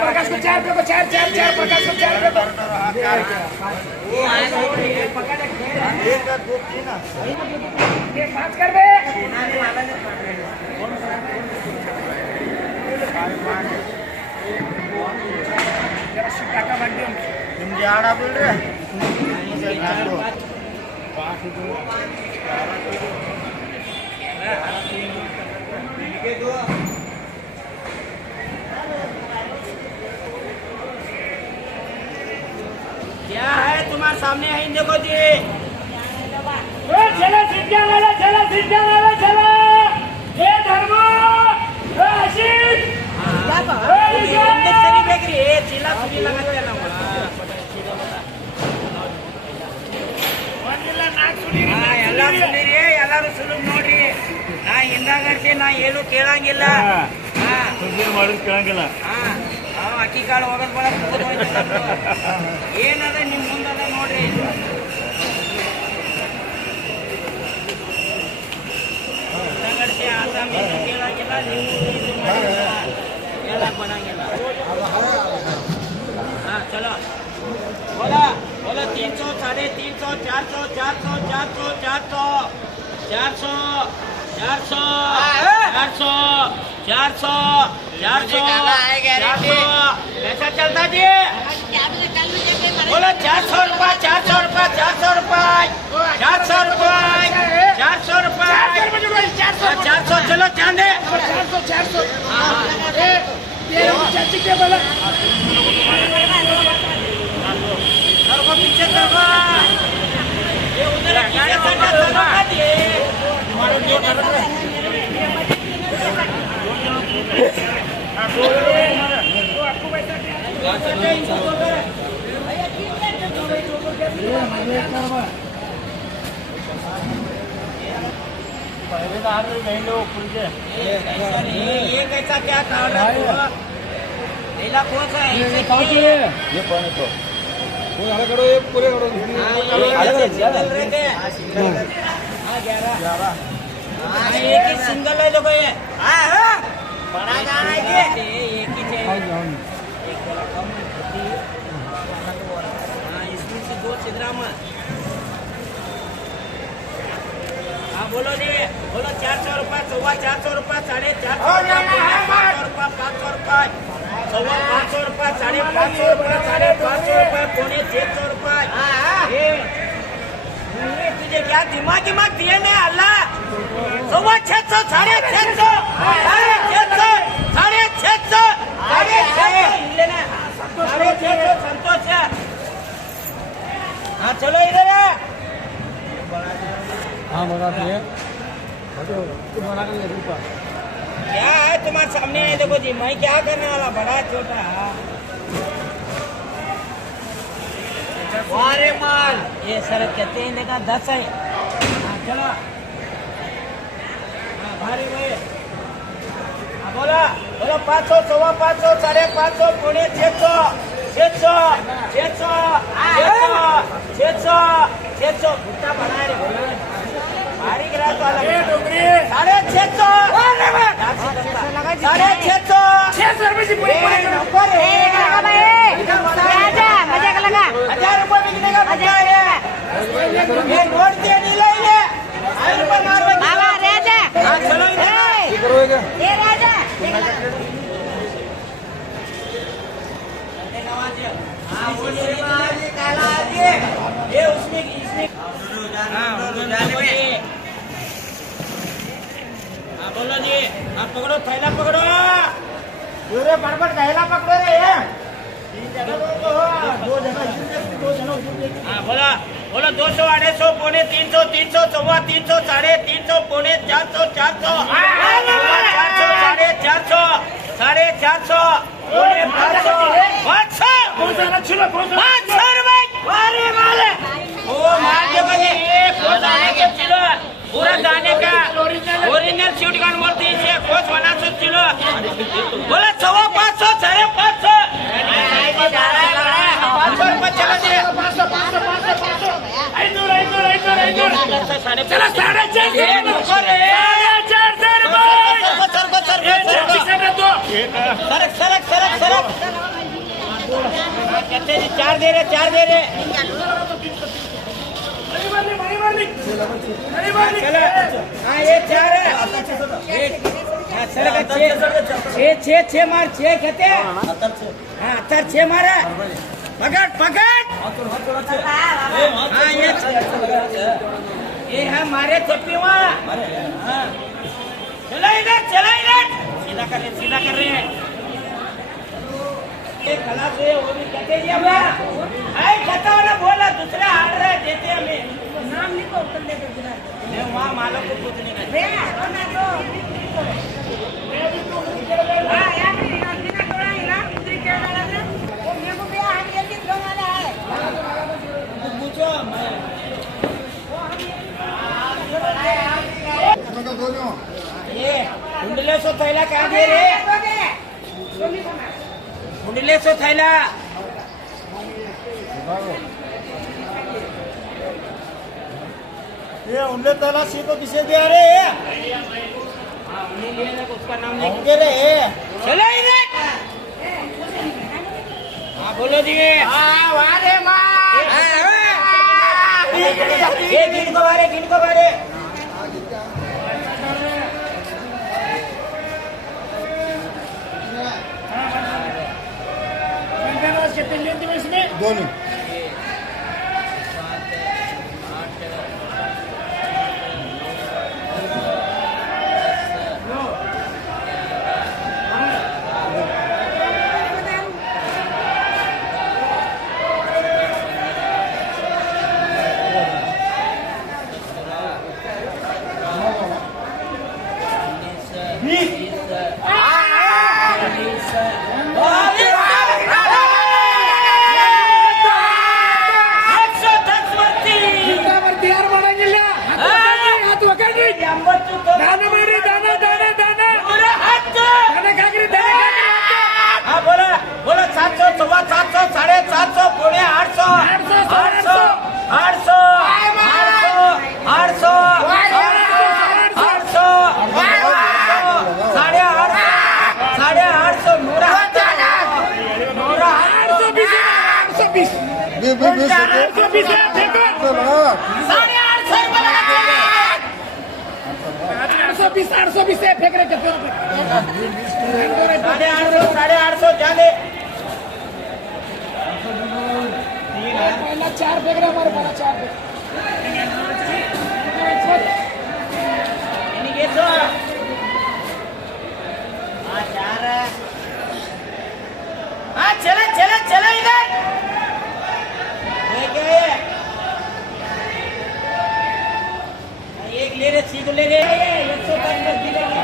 प्रकाश को 4 पे 4 प्रकाश को 4 पे पाँच कर दे काका बांटे तुम आड़ा बोल रहे क्या है तुम्हारे सामने है इन देखो जी चला सीधा वाला चला ये धर्म आशीष चिल्ला सुनी लगाते ना ಎಲ್ಲರೂ ಸುಳ್ಳು ನೋಡ್ರಿ ನಾ ಹಿಂದಾಗಡ್ಸಿ ನಾ ಏನು ಕೇಳಂಗಿಲ್ಲ ಮಾಡೋದು ಕೇಳಂಗಿಲ್ಲ ಅಕ್ಕಿ ಕಾಳು ಹೋಗೋದ್ ಬಳ ಏನದ ನಿಮ್ ಮುಂದದ ನೋಡ್ರಿ ಹಿಂದಾಗಡ್ಸಿ ಆಸಾಮಿ ಕೇಳಂಗಿಲ್ಲ ನೀವು ಹೇಳಕ್ ಬರಂಗಿಲ್ಲ ಚಲೋ बोला 300 350 400 ऐसा चलता जी बोला 400 रुपये 400 चलो चांदे 400 पीछे ये उधर ये कैसा क्या कारण लीला कौन सा है ये कौन है तो करो ये पूरे करो चल रहे थे 11 एक ही सिंगल है देखो ये बड़ा गाना है ये एक ही चाहिए एक वाला कम होती इसमें से 2 सिद्धरामा बोलो जी बोलो 400 रुपये 450 रुपये 450 रुपये 500 रुपये 500 रुपये 550 रुपये 550 रुपये पौने 600 रुपये तुझे क्या दिमाग दिए ना अल्लाह 650 650 650 संतोष है हाँ चलो इधर है हाँ बनाते हैं बना कर रूपा क्या है तुम्हारे सामने है देखो जी मैं क्या करने वाला बड़ा छोटा वारे माल ये सर कहते हैं देखा 10 है चलो भारी भाई बोला 500 550 550 पौने 600 भुट्टा बना रहे भारी गिरा तो अलग 650 रुपये से पूरी मजा का लगा 1000 रुपये बिकने का मजा है ये नोट दे नहीं ले बाबा राजा चलो ये राजा ये उसमें बोलो जी आप पकड़ो थैला पकड़ो पूरे बड़बड़ थैला पकड़ो रे बोला 200 250 पौने 300 300 सवा 300 350 पौने 400 400 450 पौने 500 रुपए पूरा दाने का ओरिजिनल शूट गन बोलते हैं कोच बना सकते हो बोला 550 550 500 रुपए चला 4 दे रहे 4 दे रहे चला हाँ ये 4 है छह मार 6 कहते हैं हाँ 6 मारा पकड़ पकड़ हाँ ये है मारे चप्पी वहाँ चला इधर सीधा कर रहे हैं ये खलास है वो भी कहते हैं अब आए कहता वाला बोला दूसरा हार रहा है देते हमें नाम लिखो उत्तर दे मैं वहाँ मालूम को कुछ नहीं करते ये कुंडले सो थैला क्या दे रहे कुंडले सो थैला ये उंडले तला सी को किसे दे रहे हैं उसका नाम लिख दे रहे चलो इधर हाँ बोलो जी वारे ये गिन को बारे दोनों बोलो 700 750 750 पौने 800 800 800 800 820 फेंक रहे 850 जाने पहला 4 फेंक रहे हमारे पहला 4 चला इधर एक ले रहे सीख ले रहे 110